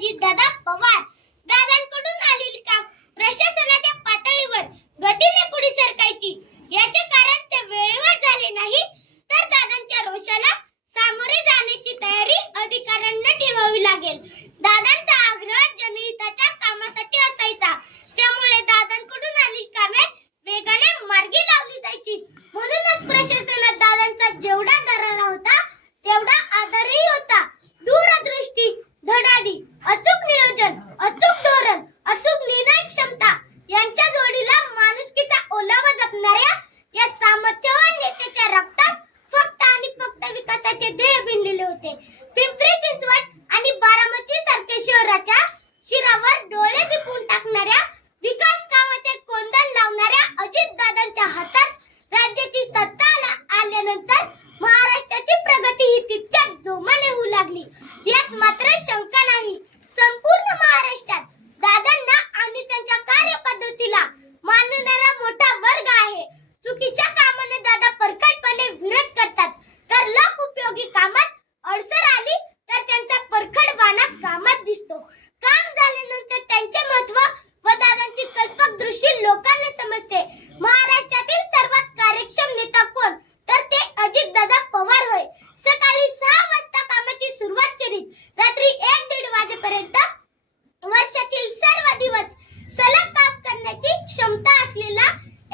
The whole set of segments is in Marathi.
अजितदादा पवार. दादांकडून आलेली काम प्रशासनाच्या पातळीवर गतीने पुढे सरकायची. याचे कारण ते वेळेवर झाले नाही, तर दादांच्या रोषाला सामोरे जाण्याची तयारी अधिकाऱ्यांना ठेवावी लागेल. दादांचा आग्रह जनहिताच्या कामासाठी असायचा, त्यामुळे दादांकडून आलेली कामे वेगाने मार्गी लावली जायची. म्हणूनच प्रशासनात दादांचा जेवढा दरारा होता तेवढा आदरही होता. दूरदृष्टी, धडाडी, अचूक नियोजन, अचूक धोरण, अचूक निर्णय क्षमता यांच्या जोडीला माणुसकीचा ओलावा जपणाऱ्या या सामर्थ्यवान नेत्याच्या रक्तात फक्त आणि फक्त विकासाचे ध्येय भिनलेले होते. पिंपरी चिंचवड आणि बारामती सारख्या शहराच्या शिरावर डोळे दिपवून टाकणाऱ्या विकास कामाचे कोंदण लावणाऱ्या अजितदादांच्या हातात राज्याची सत्ता आल्यानंतर महाराष्ट्राची प्रगती ही तितक्याच जोमाने होऊ लागली. यात मात्र शंका नाही. संपूर्ण महाराष्ट्रात दादांना आणि त्यांच्या कार्यपद्धतीला मानणारा मोठा वर्ग आहे. चुकीच्या कामाने दादा परखडपणे विरोध करतात, तर लोक उपयोगी कामात अडसर आली तर त्यांचा परखडपणा कामात दिसतो. काम झाल्यानंतर त्यांचे महत्त्व व दादांची कल्पक दृष्टी लोकांना समजते. महाराष्ट्रातील सर्वात कार्यक्षम नेता कोण, तर ते अजितदादा पवार होय. सकाळी 6 वाजता कामाची सुरुवात केली, रात्री 1-1:30 वाजेपर्यंत वर्षातील सर्व दिवस सलग काम करण्याची क्षमता असलेला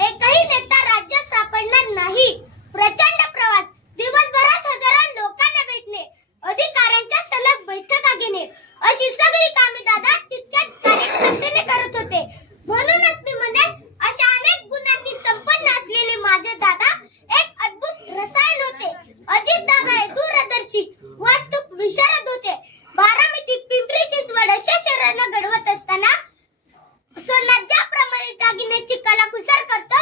एकही नेता राज्यात सापडणार नाही. प्रचंड प्रवास, दिवसभरात हजारो लोकांना भेटणे, अधिकाऱ्यांच्या सलग बैठका घेणे, अशी सगळी कामे दादा तितक्याच कार्यक्षमतेने करत होते. म्हणूनच मी म्हणेन, अशा अनेक गुणांनी संपन्न असलेले माझे दादा एक अद्भुत रसायन होते. अजितदादा हे दूरदर्शी, वास्तूक विशारद होते. बारामती, पिंपरी चिंचवड अशा शहरांना घडवत असताना सोना ज्याप्रमाणे दागिन्याची कलाकुसर करतो,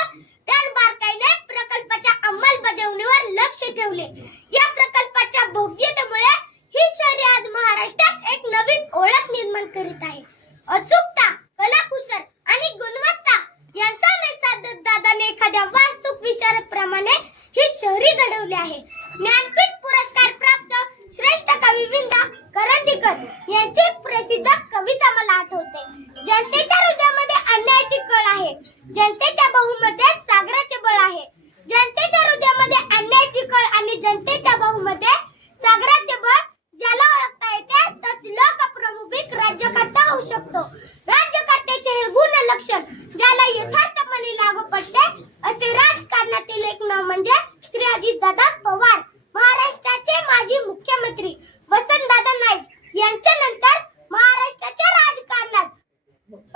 त्याच बारकाईने प्रकल्पाच्या अंमलबजावणीवर लक्ष ठेवले. या प्रकल्पाच्या भव्यतेमुळे ही शहरे आज महाराष्ट्रात एक नवीन ओळख निर्माण करीत आहे. अचूकता, कलाकुसर आणि गुणवत्ता यांचा मेळ दादाने एखाद्या वास्तूक विशारद प्रमाणे ही शहरी घडवली आहे. ज्ञानपीठ पुरस्कार प्राप्त श्रेष्ठ कवी विंदा करंदीकर यांची एक प्रसिद्ध कविता मला आठवते. जनतेच्या हृदयामध्ये अन्यायाची कळ आहे, जनतेच्या बाहुमध्ये सागराचे बळ आहे. जनतेच्या हृदयामध्ये अन्यायाची कळ आणि जनतेच्या बाहुमध्ये सागराचे बळ ज्याला ओळखता येते, तोच लोकप्रमुख राज्यकर्ता होऊ शकतो. राज्यकर्त्याचे हे गुण लक्षण ज्याला यथार्थपणे लागू पडते, असे राजकारणातील एक नाव म्हणजे श्री अजितदादा पवार. महाराष्ट्राचे माजी मुख्यमंत्री वसंतदादा नाईक यांच्या नंतर महाराष्ट्राच्या राजकारणात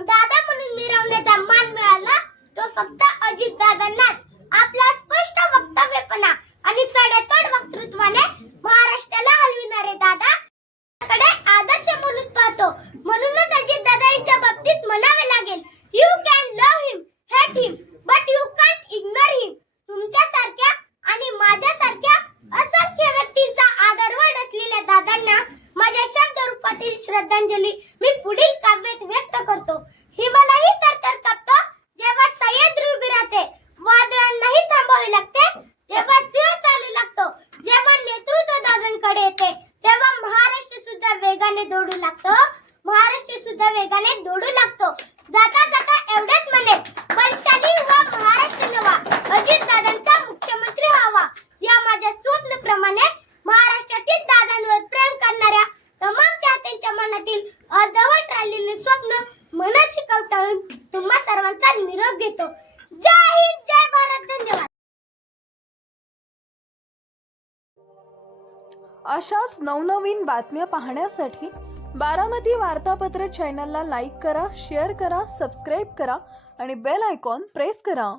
दादा म्हणून मिरवण्याचा मान मिळाला तो फक्त अजितदादांनाच. आपला स्पष्ट वक्तव्यपणा आणि सडेतोड वक्तृत्वाने महाराष्ट्राला हलविणारे दादा कडे आदर्श म्हणून पाहतो. म्हणूनच अजितदादा यांच्या बाबतीत म्हणावे लागेल, you can love him, hate him, but you can't ignore him. तुमच्यासारख्या आणि माझ्यासारख्या असंख्य व्यक्तींचा आदरवड असलेल्या दादांना माझ्या शब्द रूपातील श्रद्धांजली मी पुढील काव्यात व्यक्त करतो. हिमालयही थरथर कापतो जेव्हा सह्याद्री उभी राहते, वादळांनाही थांबावे लागते जेव्हा सिंह चालू लागतो. जेव्हा नेतृत्व दादांकडे येते तेव्हा महाराष्ट्र सुद्धा वेगाने दौडू लागतो. महाराष्ट्र सुद्धा वेगाने दौडू लागतो. जाता जाता एवढेच म्हणेन, बलशाली व महाराष्ट्र नवा, अजितदादांचा मुख्यमंत्री व्हावा. या माझ्या स्वप्नाप्रमाणे महाराष्ट्रातील दादांवर प्रेम करणाऱ्या तमाम चाहत्यांच्या मनातील अर्धवट राहिलेले स्वप्न मनाशी कवटाळून तुम्हा सर्वांचा निरोप घेतो. जय हिंद, जय भारत, धन्यवाद. अशाच नवनवीन बातम्या पाहण्यासाठी बारामती वार्तापत्र चॅनलला लाईक करा, शेअर करा, सबस्क्राईब करा आणि बेल आयकॉन प्रेस करा.